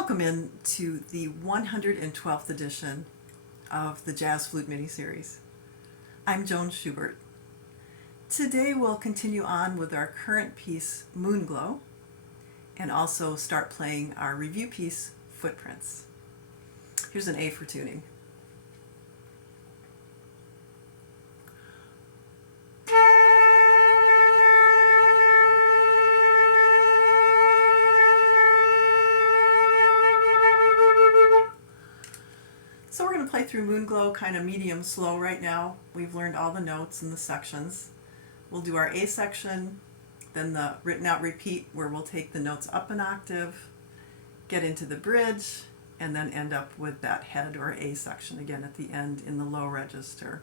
Welcome in to the 112th edition of the Jazz Flute miniseries. I'm Joan Schubert. Today we'll continue on with our current piece, Moonglow, and also start playing our review piece, Footprints. Here's an A for tuning. So we're going to play through Moonglow kind of medium slow right now. We've learned all the notes and the sections. We'll do our A section, then the written out repeat where we'll take the notes up an octave, get into the bridge, and then end up with that head or A section again at the end in the low register.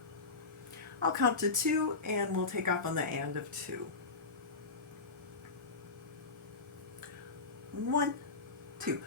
I'll count to 2 and we'll take off on the and of 2. 1, 2.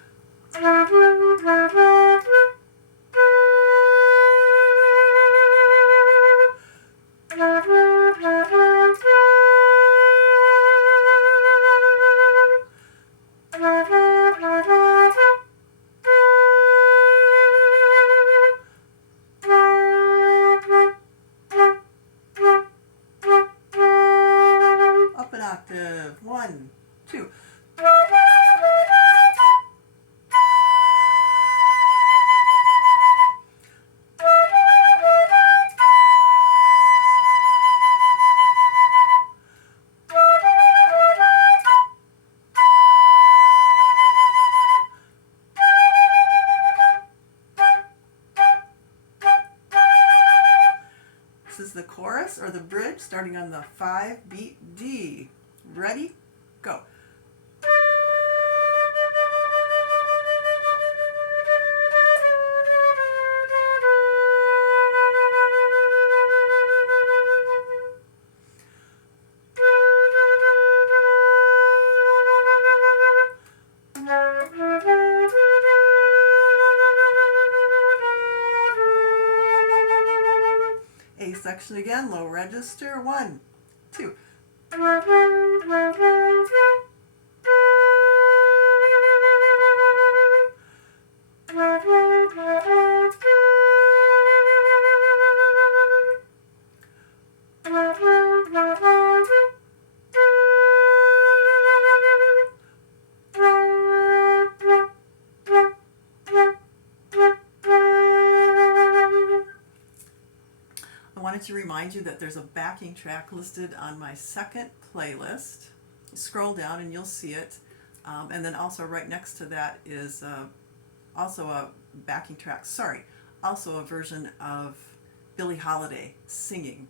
Up an octave. 1, 2. This is the chorus or the bridge starting on the 5-beat D. Ready? Go. A section again, low register, 1, 2. I wanted to remind you that there's a backing track listed on my second playlist. Scroll down and you'll see it. And then also right next to that is also a backing track, also a version of Billie Holiday singing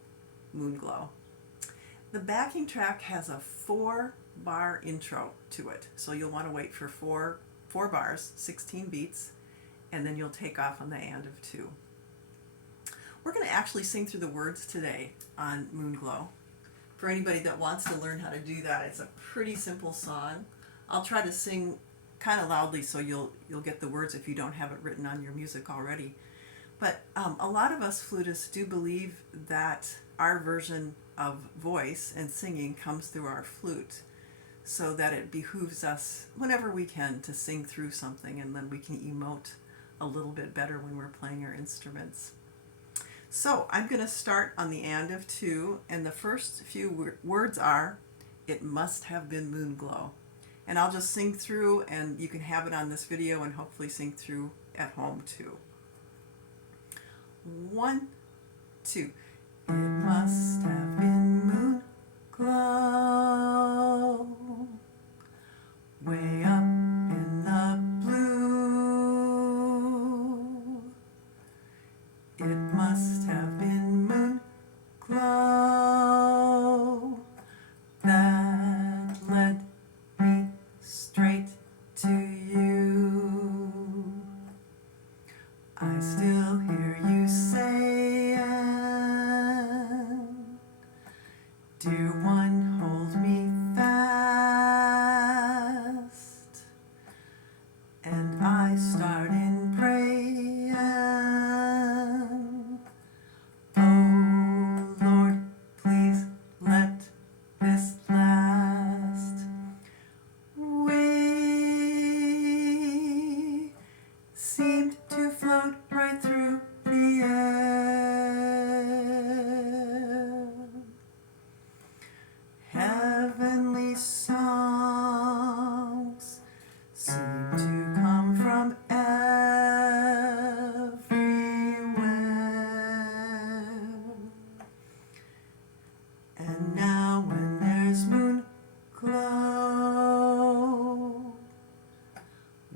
Moonglow. The backing track has a 4-bar intro to it. So you'll want to wait for four bars, 16 beats, and then you'll take off on the and of 2. We're going to actually sing through the words today on Moonglow. For anybody that wants to learn how to do that, it's a pretty simple song. I'll try to sing kind of loudly so you'll get the words if you don't have it written on your music already. But a lot of us flutists do believe that our version of voice and singing comes through our flute, so that it behooves us whenever we can to sing through something, and then we can emote a little bit better when we're playing our instruments. So I'm going to start on the and of 2, and the first few words are, "It must have been Moonglow." And I'll just sing through, and you can have it on this video and hopefully sing through at home too. 1, 2. It must have been Moonglow, way up in the blue. It must have been Moonglow that led me straight to you. I still hear you saying, "Dear one, hold me fast." And I start in praying, "Oh Lord, please let this last." We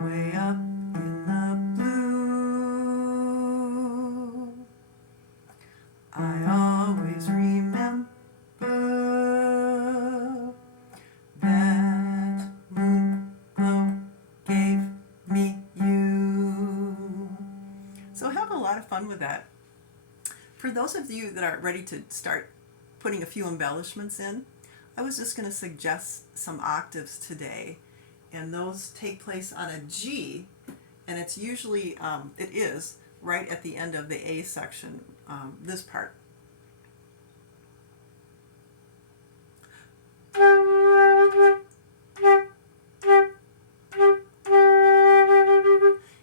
way up in the blue. I always remember that moon glow gave me you. So have a lot of fun with that. For those of you that are ready to start putting a few embellishments in, I was just going to suggest some octaves today, and those take place on a G, and it's usually, it is right at the end of the A section, this part.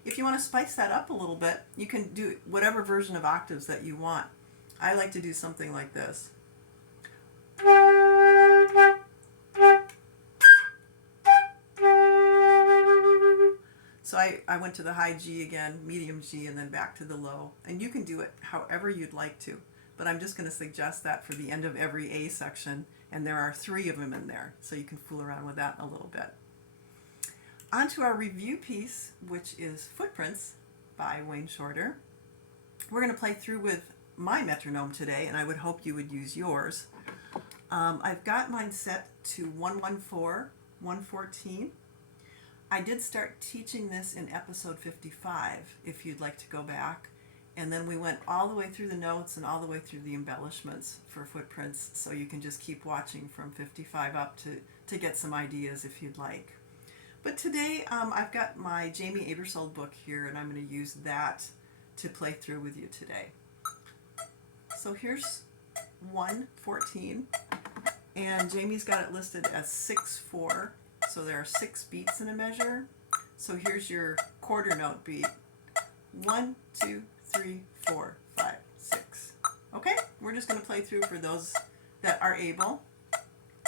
If you want to spice that up a little bit, you can do whatever version of octaves that you want. I like to do something like this. So I went to the high G again, medium G, and then back to the low. And you can do it however you'd like to. But I'm just going to suggest that for the end of every A section, and there are 3 of them in there, so you can fool around with that a little bit. On to our review piece, which is Footprints by Wayne Shorter. We're going to play through with my metronome today, and I would hope you would use yours. I've got mine set to 114, 114. I did start teaching this in episode 55, if you'd like to go back. And then we went all the way through the notes and all the way through the embellishments for Footprints, so you can just keep watching from 55 up to get some ideas if you'd like. But today I've got my Jamey Abersold book here, and I'm going to use that to play through with you today. So here's 114, and Jamie's got it listed as 6/4. So there are 6 beats in a measure. So here's your quarter note beat. 1, 2, 3, 4, 5, 6. Okay, we're just going to play through for those that are able.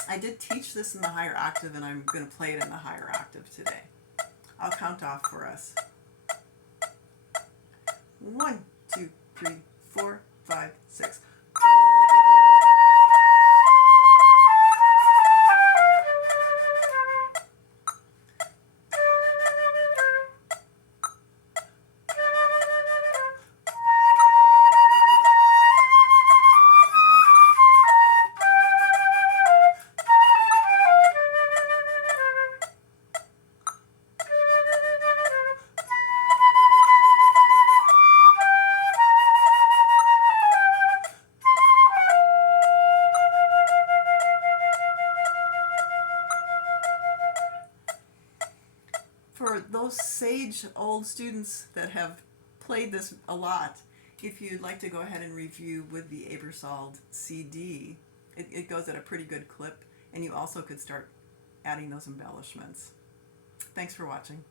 I did teach this in the higher octave, and I'm going to play it in the higher octave today. I'll count off for us. 1, 2, 3, 4, 5, 6. For those sage old students that have played this a lot, if you'd like to go ahead and review with the Abersold CD, it goes at a pretty good clip, and you also could start adding those embellishments. Thanks for watching.